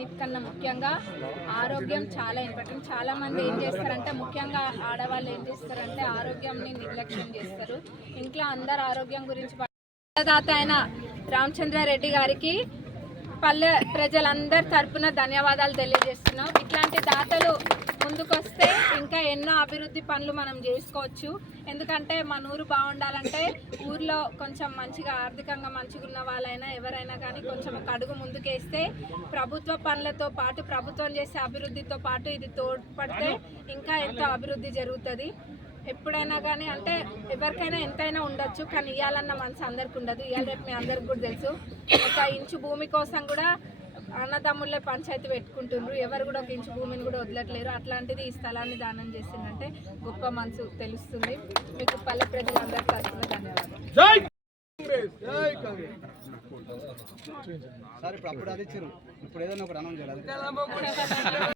ముఖ్యంగా ఆరోగ్యం చాలా ఇంపార్టెంట్ చాలా మంది ఏం చేస్తారంటే ముఖ్యంగా ఆడవాళ్ళు ఏం చేస్తారంటే ఆరోగ్యంని నిర్లక్ష్యం చేస్తారు. ఇంట్లో అందరు ఆరోగ్యం గురించి దాత అయిన రామచంద్రారెడ్డి గారికి పల్లె ప్రజలందరి తరపున ధన్యవాదాలు తెలియజేస్తున్నాం. ఇట్లాంటి దాతలు ముందుకొస్తే ఇంకా ఎన్నో అభివృద్ధి పనులు మనం చేసుకోవచ్చు. ఎందుకంటే మన ఊరు బాగుండాలంటే ఊర్లో కొంచెం మంచిగా ఆర్థికంగా మంచిగా ఉన్న వాళ్ళైనా ఎవరైనా కానీ కొంచెం ఒక అడుగు ముందుకేస్తే ప్రభుత్వ పనులతో పాటు ప్రభుత్వం చేసే అభివృద్ధితో పాటు ఇది తోడ్పడితే ఇంకా ఎంతో అభివృద్ధి జరుగుతుంది. ఎప్పుడైనా కానీ అంటే ఎవరికైనా ఎంతైనా ఉండొచ్చు కానీ ఇవ్వాలన్న మనసు అందరికి ఉండదు ఇవాళ రేపు మీ అందరికి కూడా తెలుసు. ఒక ఇంచు భూమి కోసం కూడా అన్నదమ్ముళ్ళే పంచాయతీ పెట్టుకుంటుండ్రు. ఎవరు కూడా ఒక ఇంచు భూమిని కూడా వదలట్లేరు. అట్లాంటిది ఈ స్థలాన్ని దానం చేసిందంటే గొప్ప మనసు తెలుస్తుంది. మీకు పల్లె ప్రజలందరి తరఫున ధన్యవాదాలు. సార్ ఇప్పుడు అప్పుడు అది ఇచ్చారు. ఇప్పుడు ఏదైనా ఒకటి అనౌన్స్ చేయాలి.